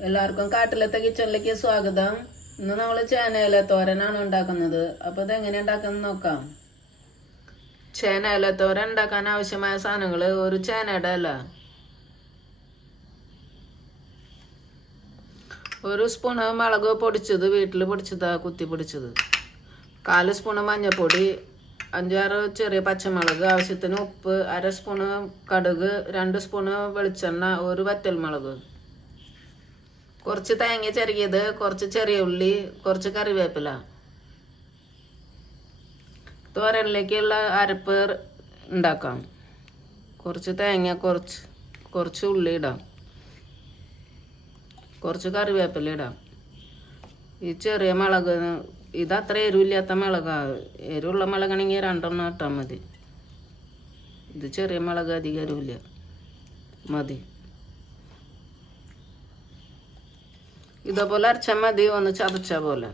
എല്ലാവർക്കും കാട്ടിലത്തെ കിച്ചണിലേക്ക് സ്വാഗതം. ഇന്ന് നമ്മൾ ചേനയില തോരനാണ് ഉണ്ടാക്കുന്നത്. അപ്പോൾ ഇതെങ്ങനെ ഉണ്ടാക്കുന്നത് നോക്കാം. ചേനയില തോരൻ ഉണ്ടാക്കാൻ ആവശ്യമായ സാധനങ്ങൾ: ഒരു ചേനയുടെ ഇല, ഒരു സ്പൂണ് മുളക് പൊടിച്ചത്, വീട്ടിൽ പൊടിച്ചതാ, കുത്തി പൊടിച്ചത്, 1/4 സ്പൂണ് മഞ്ഞൾപ്പൊടി, 5-6 ചെറിയ പച്ചമുളക്, ആവശ്യത്തിന് ഉപ്പ്, 1/2 സ്പൂണ് കടുക്, 2 സ്പൂണ് വെളിച്ചെണ്ണ, ഒരു വറ്റൽമുളക്, കുറച്ച് തേങ്ങ ചിരകിയത്, കുറച്ച് ചെറിയ ഉള്ളി, കുറച്ച് കറിവേപ്പില. തോരനിലേക്കുള്ള അരപ്പ് ഉണ്ടാക്കാം. കുറച്ച് തേങ്ങ, കുറച്ച് ഉള്ളി ഇടാം, കുറച്ച് കറിവേപ്പില ഇടാം. ഈ ചെറിയ മുളക്, ഇത് അത്ര എരിവില്ലാത്ത മുളകാണ്. എരിവുള്ള മുളകാണെങ്കിൽ 2 ഇട്ടാൽ മതി. ഇത് ചെറിയ മുളക്, അധികം എരിവില്ല, മതി. ഇതേപോലെ അരച്ചാൽ മതി, ഒന്ന് ചതച്ച പോലെ.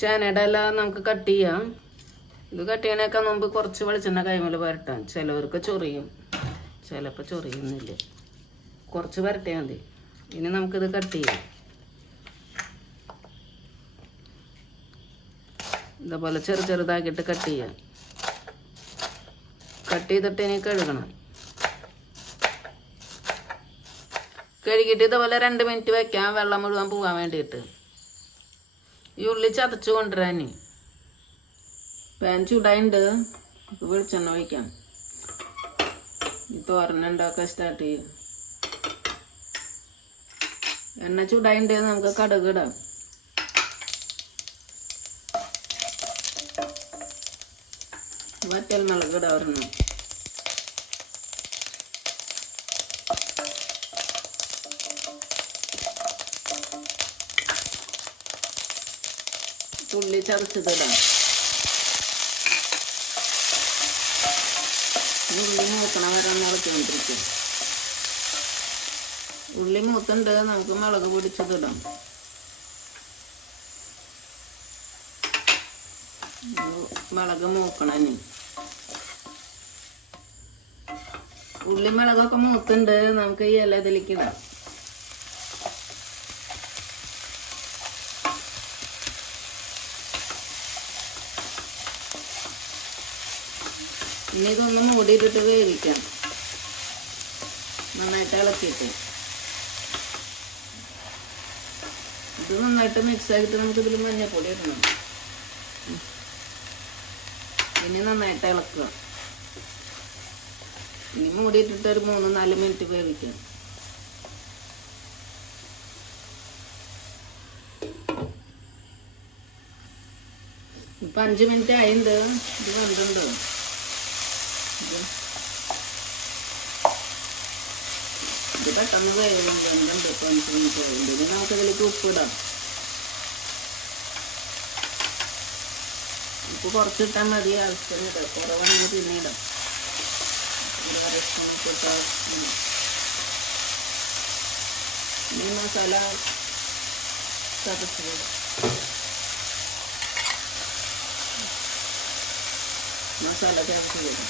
ചേനയുടെ എല്ലാം നമുക്ക് കട്ട് ചെയ്യാം. ഇത് കട്ട് ചെയ്യണേക്കാൾ മുമ്പ് കുറച്ച് വെളിച്ചെണ്ണ കൈമേൽ വരട്ടാം. ചിലവർക്ക് ചൊറിയും, ചിലപ്പോൾ ചൊറിയുന്നില്ല. കുറച്ച് വരട്ടിയാൽ മതി. ഇനി നമുക്കിത് കട്ട് ചെയ്യാം. ഇതേപോലെ ചെറുതാക്കിയിട്ട് കട്ട് ചെയ്യാം. കട്ട് ചെയ്തിട്ട് ഇനി കഴുകണം. കഴുകിയിട്ട് ഇതുപോലെ 2 മിനിറ്റ് വയ്ക്കാം, വെള്ളം മുഴുവൻ പോകാൻ വേണ്ടിയിട്ട്. ഈ ഉള്ളി ചതച്ച് കൊണ്ടുവരാൻ പാൻ ചൂടായിട്ടുണ്ട്. വെളിച്ചെണ്ണ ഒഴിക്കാം. ഈ തോരനുണ്ടാക്കാൻ സ്റ്റാർട്ട് ചെയ്യും. എണ്ണ ചൂടായിട്ടുണ്ട്. നമുക്ക് കടുക് ഇടാം. വറ്റൽമുളക് ഇടാം ഒരെണ്ണം. ഉള്ളി ചതച്ചതിടാം. ഉള്ളി മൂക്കണ വരെ ഇളക്കിക്കൊണ്ടിരിക്കും. ഉള്ളി മൂത്തുണ്ട്. നമുക്ക് മുളക് പൊടിച്ചതിടാം. മുളക് മൂക്കണനി. ഉള്ളി മുളകൊക്കെ മൂത്തുണ്ട്. നമുക്ക് ഈ ഇല ഇതിലേക്ക് ഇടാം. ഇനി ഇതൊന്ന് മൂടിയിട്ടിട്ട് വേവിക്കാം, നന്നായിട്ട് ഇളക്കിയിട്ട്. ഇത് നന്നായിട്ട് മിക്സ് ആക്കിയിട്ട് നമുക്ക് ഇതിൽ മഞ്ഞൾപ്പൊടി ഇടണം. ഇനി നന്നായിട്ട് ഇളക്കുക. ഇനി മൂടിയിട്ടിട്ട് ഒരു 3-4 മിനിറ്റ് വേവിക്കാം. ഇപ്പം 5 മിനിറ്റ് ആയിട്ടുണ്ട്. ഇത് വെന്തുണ്ട്. ഇത് പെട്ടെന്ന് വേവുന്നുണ്ട്. 5 മിനിറ്റ് ആയിട്ടുണ്ട്. ഇനി നമുക്കിതിലേക്ക് ഉപ്പിടാം. ഉപ്പ് കുറച്ചിട്ടാൽ മതി. ആവശ്യത്തിന് ഇടാം. കുറവാണെങ്കിൽ പിന്നെ ഇടാം. ഇനി മസാല ചതച്ചിടാം. മസാല ചതച്ചിടാം.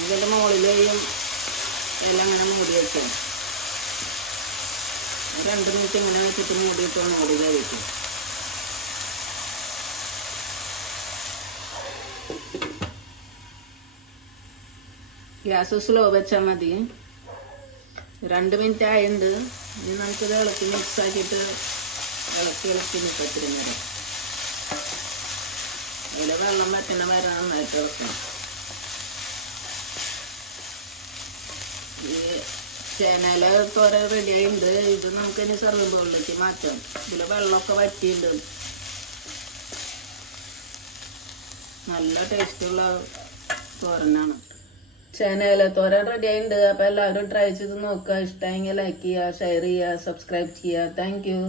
ഇതിൻ്റെ മുകളിലെയും എല്ലാം അങ്ങനെ മൂടി വയ്ക്കും. 2 മിനിറ്റ് ഇങ്ങനെ വെച്ചിട്ട് മൂടിയിട്ട് മൂടി കഴിക്കും. ഗ്യാസ് സ്ലോ വെച്ചാൽ മതി. 2 മിനിറ്റ് ആയിട്ടുണ്ട്. ഇനി നമുക്കിത് ഇളക്കി മിക്സ് ആക്കിയിട്ട് ഇളക്കി നിൽക്കത്തിരി നേരം. അതിൽ വെള്ളം വറ്റണ വരെ നന്നായിട്ട് ഇളക്കണം. ഈ ചേനയില തോരൻ റെഡി ആയിട്ടുണ്ട്. ഇത് നമുക്ക് ഇനി സർവിംഗ് ബൗളിലേക്ക് മാറ്റാം. ഇതിൽ വെള്ളമൊക്കെ വറ്റിയിട്ടുണ്ട്. നല്ല ടേസ്റ്റുള്ള തോരനാണ്. ചേനയില തോരൻ റെഡി ആയിട്ടുണ്ട്. അപ്പോൾ എല്ലാവരും ട്രൈ ചെയ്ത് നോക്കുക. ഇഷ്ടമെങ്കിൽ ലൈക്ക് ചെയ്യുക, ഷെയർ ചെയ്യുക, സബ്സ്ക്രൈബ് ചെയ്യുക. Thank you.